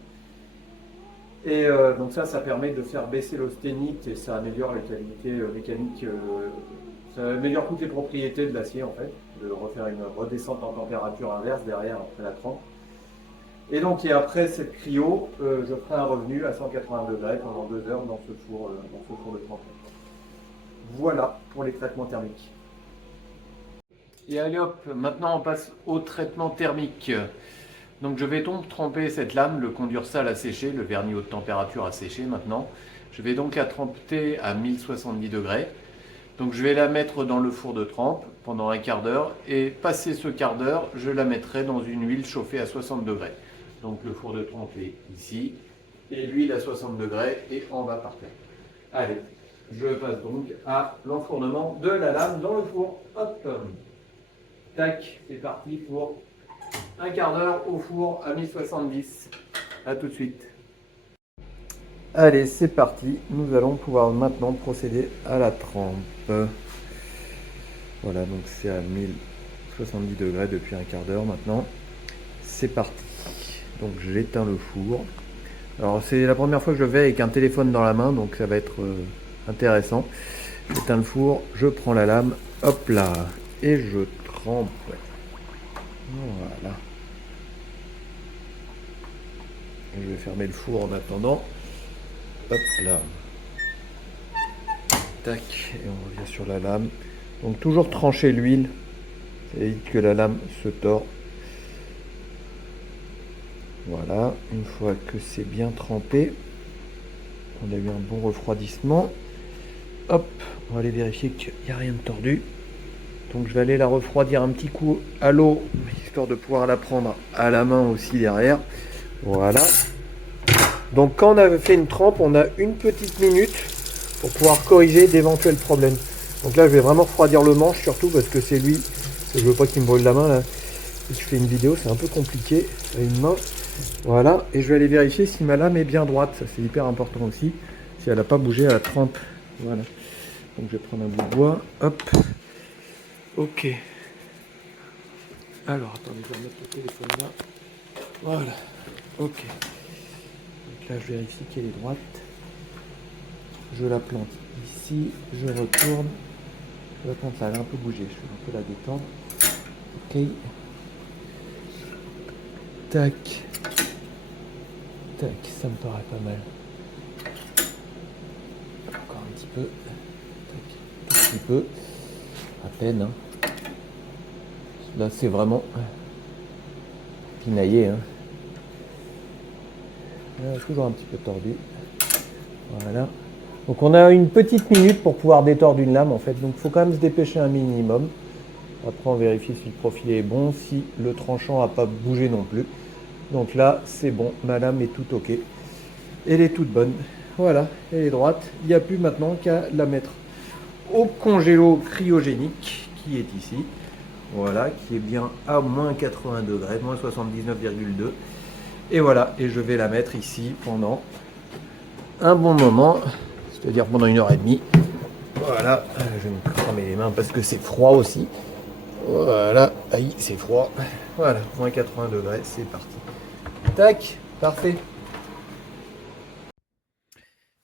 Et donc ça permet de faire baisser l'austénite et ça améliore les qualités mécaniques, ça améliore toutes les propriétés de l'acier en fait, de refaire une redescente en température inverse derrière après la trempe. Et donc après cette cryo, je ferai un revenu à 180 degrés pendant 2 heures dans ce four de trempe. Voilà pour les traitements thermiques. Et allez hop, maintenant on passe au traitement thermique. Donc je vais donc tremper cette lame, le Condursal à sécher, le vernis haute température à sécher maintenant. Je vais donc la tremper à 1070 degrés. Donc je vais la mettre dans le four de trempe pendant un quart d'heure et passé ce quart d'heure, je la mettrai dans une huile chauffée à 60 degrés. Donc le four de trempe est ici et l'huile à 60 degrés et en bas par terre. Allez, je passe donc à l'enfournement de la lame dans le four. Hop, tac, c'est parti pour un quart d'heure au four à 1070. A tout de suite. Allez, c'est parti. Nous allons pouvoir maintenant procéder à la trempe. Voilà, donc c'est à 1070 degrés depuis un quart d'heure maintenant. C'est parti. Donc j'éteins le four. Alors c'est la première fois que je le fais avec un téléphone dans la main, donc ça va être intéressant. J'éteins le four, je prends la lame, hop là, et je trempe. Voilà. Je vais fermer le four en attendant. Hop là. Tac. Et on revient sur la lame. Donc toujours trancher l'huile. Ça évite que la lame se tord. Voilà. Une fois que c'est bien trempé. On a eu un bon refroidissement. Hop, on va aller vérifier qu'il n'y a rien de tordu. Donc je vais aller la refroidir un petit coup à l'eau, histoire de pouvoir la prendre à la main aussi derrière. Voilà. Donc quand on a fait une trempe, on a une petite minute pour pouvoir corriger d'éventuels problèmes. Donc là je vais vraiment refroidir le manche, surtout parce que c'est lui, je veux pas qu'il me brûle la main là. Si je fais une vidéo, c'est un peu compliqué à une main. Voilà, et je vais aller vérifier si ma lame est bien droite, ça c'est hyper important aussi, si elle n'a pas bougé à la trempe. Voilà. Donc je vais prendre un bout de bois, hop. Ok. Alors attendez, je vais mettre le téléphone là. Voilà. Ok. Donc là je vérifie qu'elle est droite. Je la plante ici, je retourne. La plante là, elle a un peu bougé, je vais un peu la détendre. Ok. Tac. Tac, ça me paraît pas mal. Encore un petit peu. Tac. Tout petit peu. À peine. Hein. Là c'est vraiment pinaillé. Hein. Toujours un petit peu tordu. Voilà. Donc on a une petite minute pour pouvoir détordre une lame en fait. Donc il faut quand même se dépêcher un minimum. Après on vérifie si le profil est bon, si le tranchant n'a pas bougé non plus. Donc là c'est bon, ma lame est toute ok. Elle est toute bonne. Voilà, elle est droite. Il n'y a plus maintenant qu'à la mettre au congélo cryogénique qui est ici. Voilà, qui est bien à moins 80 degrés, moins 79,2. Et voilà, et je vais la mettre ici pendant un bon moment, c'est-à-dire pendant 1h30. Voilà, je vais me cramer les mains parce que c'est froid aussi. Voilà, aïe, c'est froid. Voilà, moins 80 degrés, c'est parti. Tac, parfait.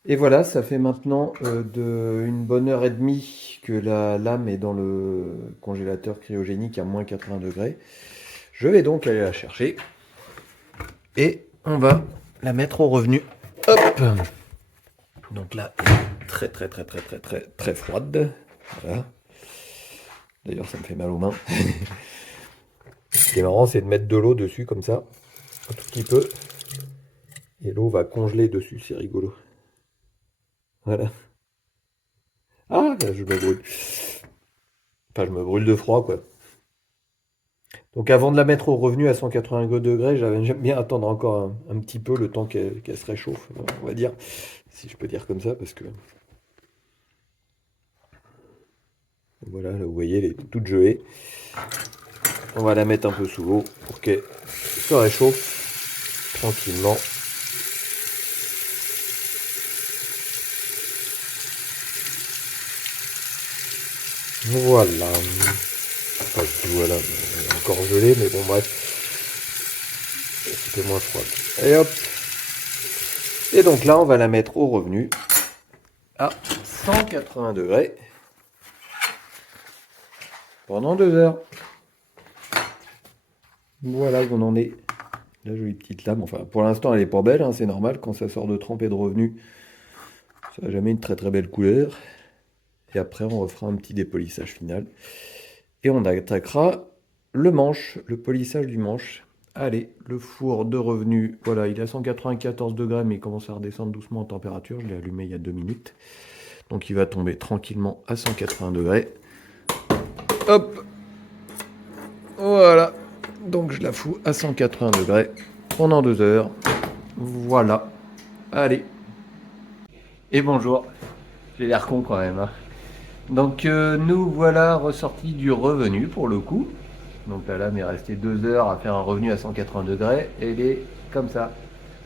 Et voilà, ça fait maintenant une bonne heure et demie que la lame est dans le congélateur cryogénique à moins 80 degrés. Je vais donc aller la chercher. Et on va la mettre au revenu. Hop! Donc là, très très froide. Voilà. D'ailleurs, ça me fait mal aux mains. Ce qui est marrant, c'est de mettre de l'eau dessus comme ça, un tout petit peu. Et l'eau va congeler dessus, c'est rigolo. Voilà. Ah, là, je me brûle. Enfin, je me brûle de froid, quoi. Donc avant de la mettre au revenu à 180 degrés, j'aime bien attendre encore un petit peu le temps qu'elle se réchauffe, on va dire, si je peux dire comme ça, parce que voilà, là, vous voyez, elle est toute gelée. On va la mettre un peu sous l'eau pour qu'elle se réchauffe tranquillement. Voilà. Enfin, voilà, encore gelée, mais bon, bref. Un petit peu moins froide. Et hop. Et donc là, on va la mettre au revenu à 180 degrés pendant 2 heures. Voilà où on en est. La jolie petite lame. Enfin, pour l'instant, elle est pas belle, hein, c'est normal. Quand ça sort de trempe et de revenu, ça n'a jamais une très très belle couleur. Et après, on refera un petit dépolissage final. Et on attaquera le manche, le polissage du manche. Allez, le four de revenu, voilà, il est à 194 degrés, mais il commence à redescendre doucement en température. Je l'ai allumé il y a 2 minutes. Donc il va tomber tranquillement à 180 degrés. Hop! Voilà. Donc je la fous à 180 degrés pendant 2 heures. Voilà. Allez. Et bonjour. J'ai l'air con quand même. Hein. Donc nous voilà ressortis du revenu pour le coup. Donc la lame est restée 2 heures à faire un revenu à 180 degrés. Elle est comme ça.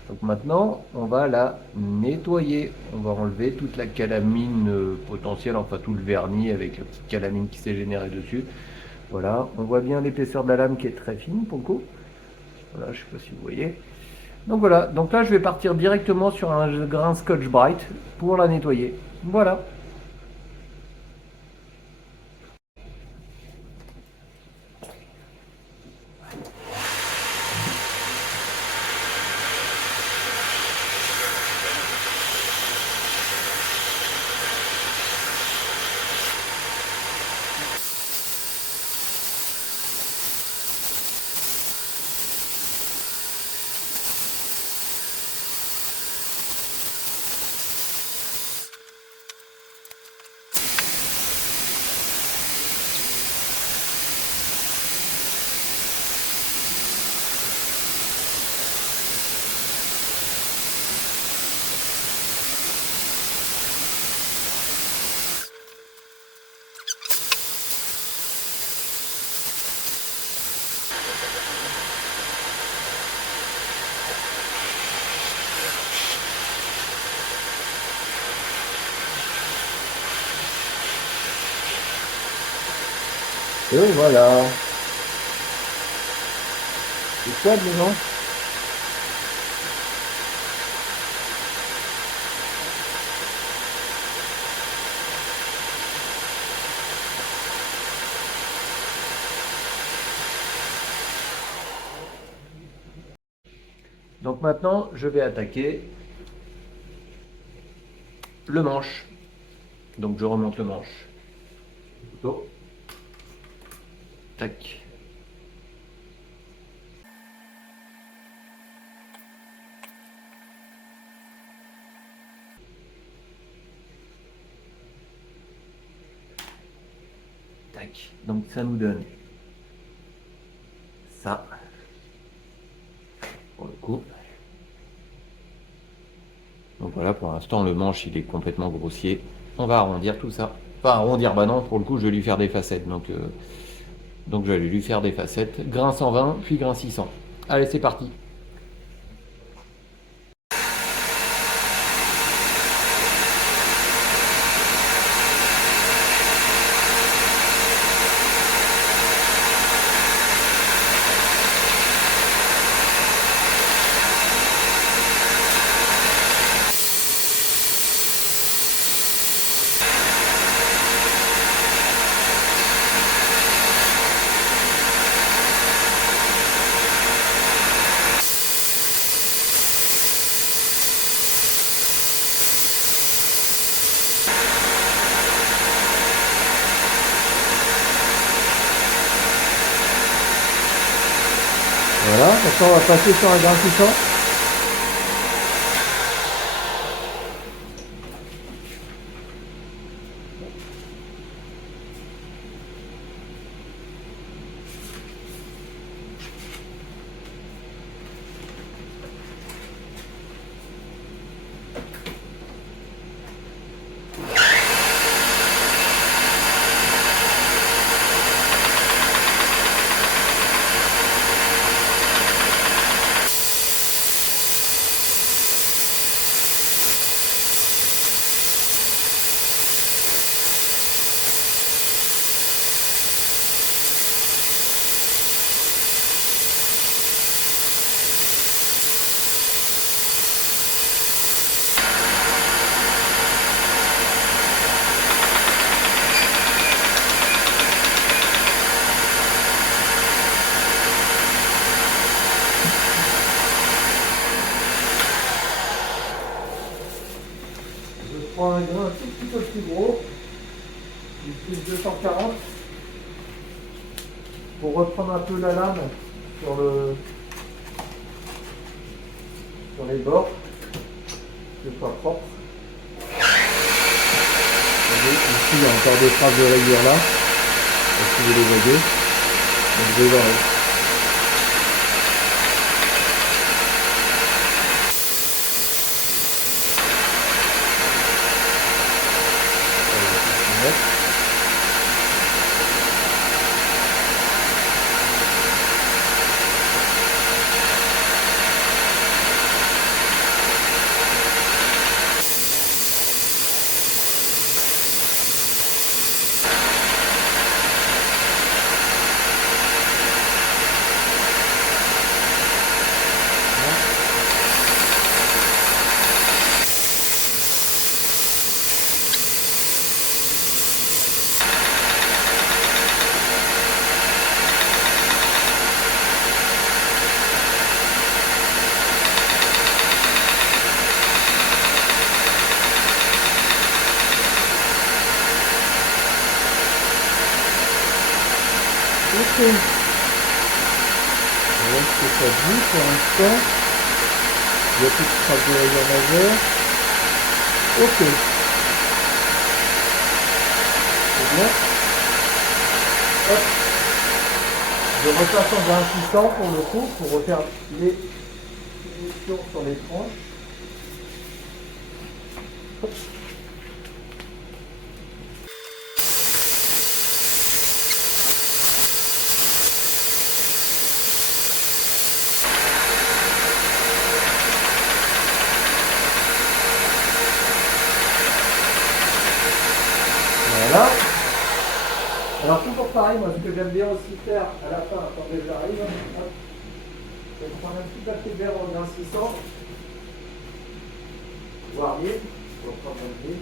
Donc maintenant, on va la nettoyer. On va enlever toute la calamine potentielle, enfin tout le vernis avec la petite calamine qui s'est générée dessus. Voilà, on voit bien l'épaisseur de la lame qui est très fine pour le coup. Voilà, je ne sais pas si vous voyez. Donc voilà, donc là je vais partir directement sur un grain Scotch Brite pour la nettoyer. Voilà. Et voilà. C'est quoi dedans? Donc maintenant, je vais attaquer le manche. Donc je remonte le manche. Couteau. Tac. Tac. Donc ça nous donne ça. Pour le coup. Donc voilà, pour l'instant, le manche, il est complètement grossier. On va arrondir tout ça. Enfin, arrondir, bah non, pour le coup, je vais lui faire des facettes. Donc je vais lui faire des facettes. Grain 120, puis grain 600. Allez, c'est parti. Voilà, maintenant on va passer sur un grain 600. Je prends un grain un tout petit peu plus gros, du style 240, pour reprendre un peu la lame sur les bords, que ce soit propre. Vous voyez, ici il y a encore des traces de rayures là, si vous les voyez. Donc je vais voir. Ok. Voilà ce que ça dit pour l'instant. Il n'y a plus de traces de rayures majeures. Ok. C'est bien. Hop. Je repasse en grain 600 pour le coup, pour refaire les finitions sur les tranches. Hop. Voilà. Alors toujours pareil, moi ce que j'aime bien aussi faire à la fin, quand j'arrive, hop, je vais prendre un petit papier vert amincissant, voire mille, on va prendre un mille.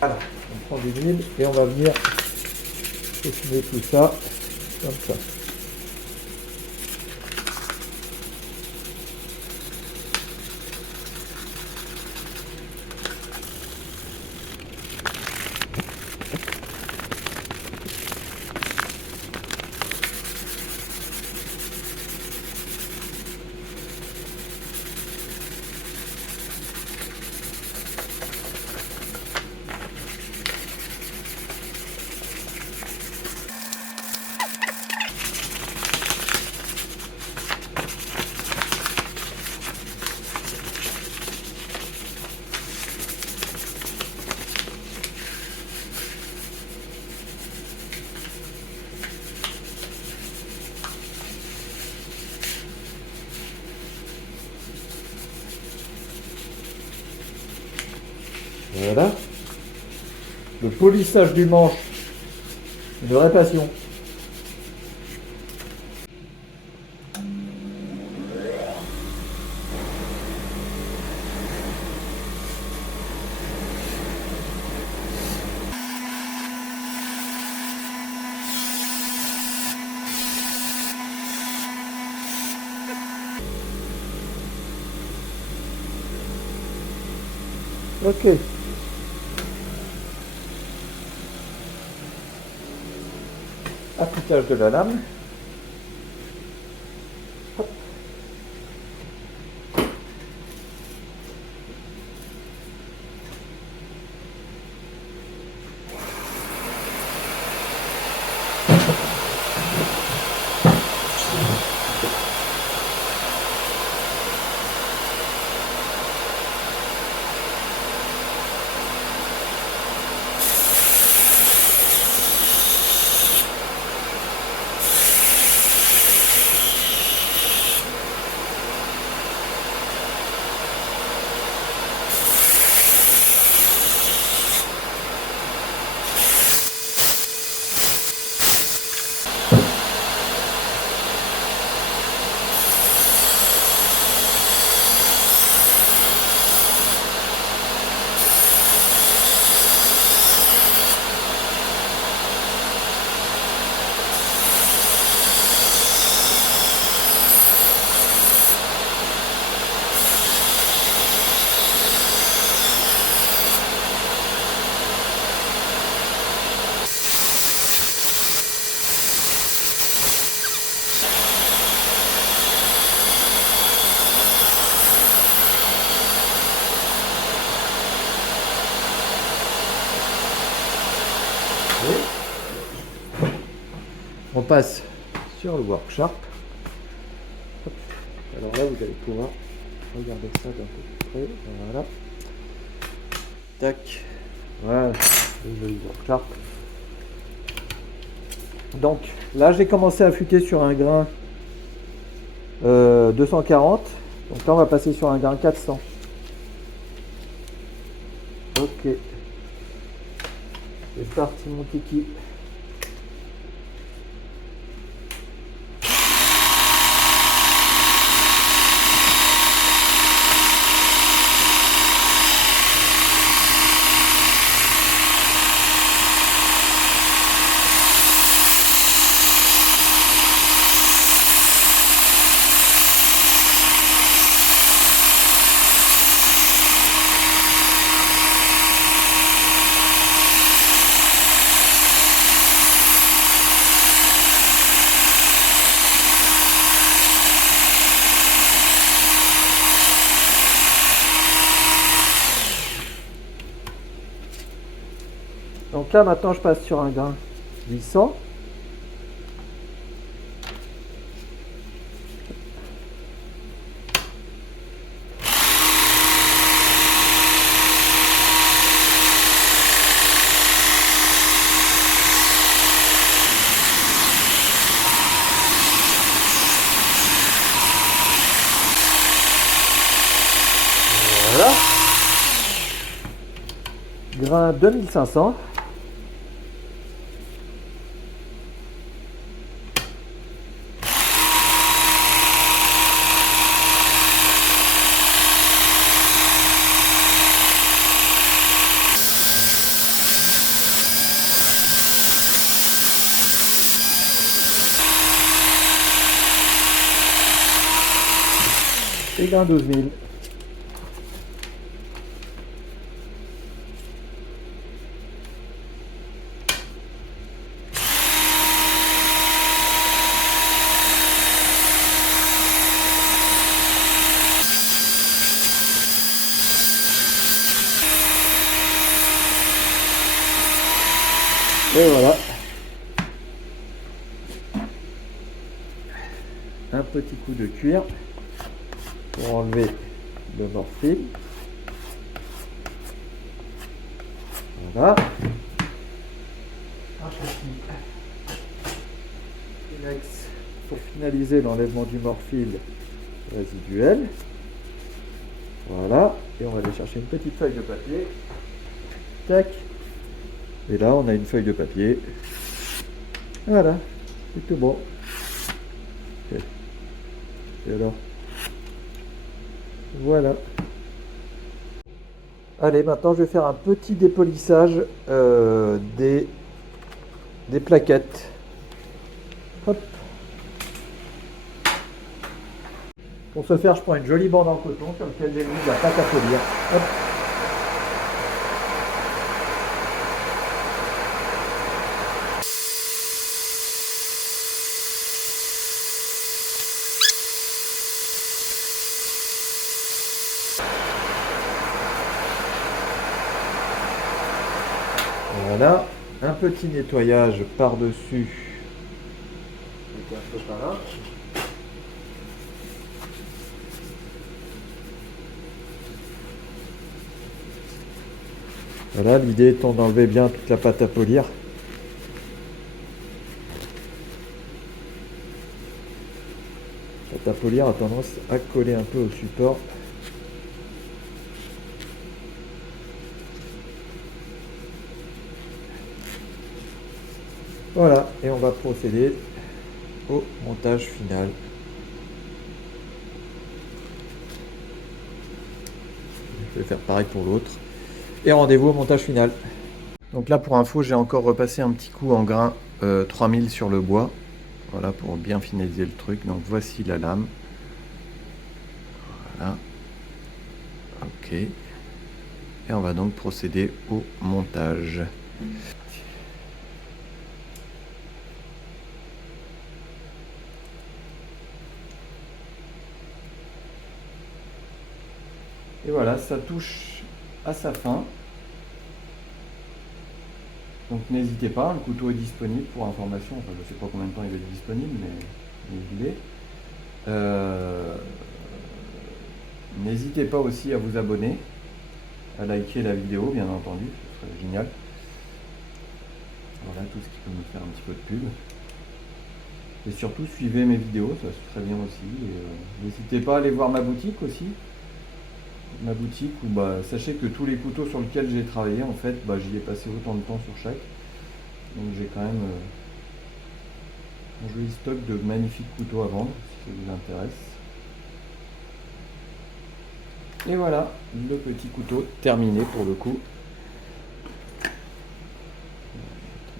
Voilà, on prend du mille et on va venir dessiner tout ça comme ça. Voilà. Le polissage du manche, une vraie passion. Ok. Appliquage de la lame. Hop. On passe sur le Worksharp. Hop. Alors là, vous allez pouvoir regarder ça d'un peu plus près. Voilà. Tac. Voilà. Le Worksharp. Donc là, j'ai commencé à affûter sur un grain 240. Donc là, on va passer sur un grain 400. Ok. C'est parti, mon kiki. Donc là maintenant je passe sur un grain 800. Voilà. Grain 2500. d'un 12 000. Et voilà. Un petit coup de cuir pour enlever le morphile. Voilà. Kleenex pour finaliser l'enlèvement du morphile résiduel. Voilà. Et on va aller chercher une petite feuille de papier. Tac. Et là, on a une feuille de papier. Voilà. C'est tout bon. Okay. Et alors? Voilà. Allez, maintenant je vais faire un petit dépolissage des plaquettes. Hop. Pour ce faire, je prends une jolie bande en coton sur laquelle j'ai mis de la pâte à polir. Hop. Voilà, un petit nettoyage par-dessus avec un sopalin. Voilà, l'idée étant d'enlever bien toute la pâte à polir. La pâte à polir a tendance à coller un peu au support. Voilà, et on va procéder au montage final. Je vais faire pareil pour l'autre. Et rendez-vous au montage final. Donc là, pour info, j'ai encore repassé un petit coup en grain 3000 sur le bois. Voilà, pour bien finaliser le truc. Donc voici la lame. Voilà. Ok. Et on va donc procéder au montage. Et voilà, ça touche à sa fin. Donc n'hésitez pas, le couteau est disponible pour information. Enfin, je ne sais pas combien de temps il va être disponible, mais il est. N'hésitez pas aussi à vous abonner, à liker la vidéo, bien entendu, ce serait génial. Voilà, tout ce qui peut me faire un petit peu de pub. Et surtout, suivez mes vidéos, ça se ferait bien aussi. N'hésitez pas à aller voir ma boutique aussi. Ma boutique où sachez que tous les couteaux sur lesquels j'ai travaillé, en fait, j'y ai passé autant de temps sur chaque. Donc j'ai quand même un joli stock de magnifiques couteaux à vendre, si ça vous intéresse. Et voilà, le petit couteau terminé pour le coup.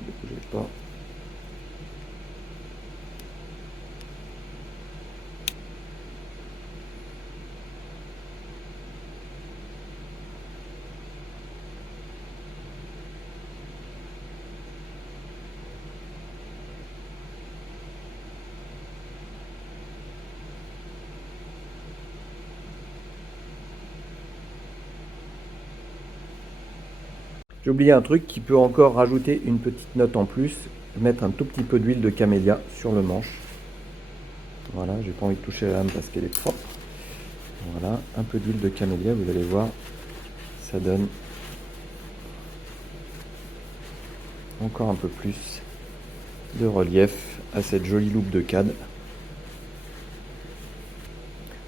Ne bougez pas. J'ai oublié un truc qui peut encore rajouter une petite note en plus, mettre un tout petit peu d'huile de camélia sur le manche. Voilà, j'ai pas envie de toucher la lame parce qu'elle est propre. Voilà, un peu d'huile de camélia, vous allez voir, ça donne encore un peu plus de relief à cette jolie loupe de cad.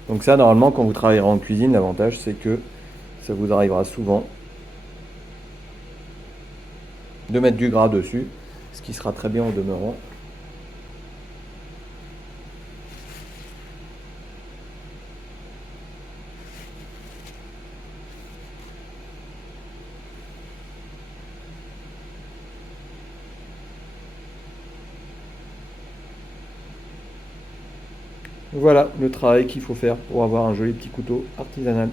Donc ça, normalement, quand vous travaillerez en cuisine, l'avantage c'est que ça vous arrivera souvent de mettre du gras dessus, ce qui sera très bien en demeurant. Voilà le travail qu'il faut faire pour avoir un joli petit couteau artisanal.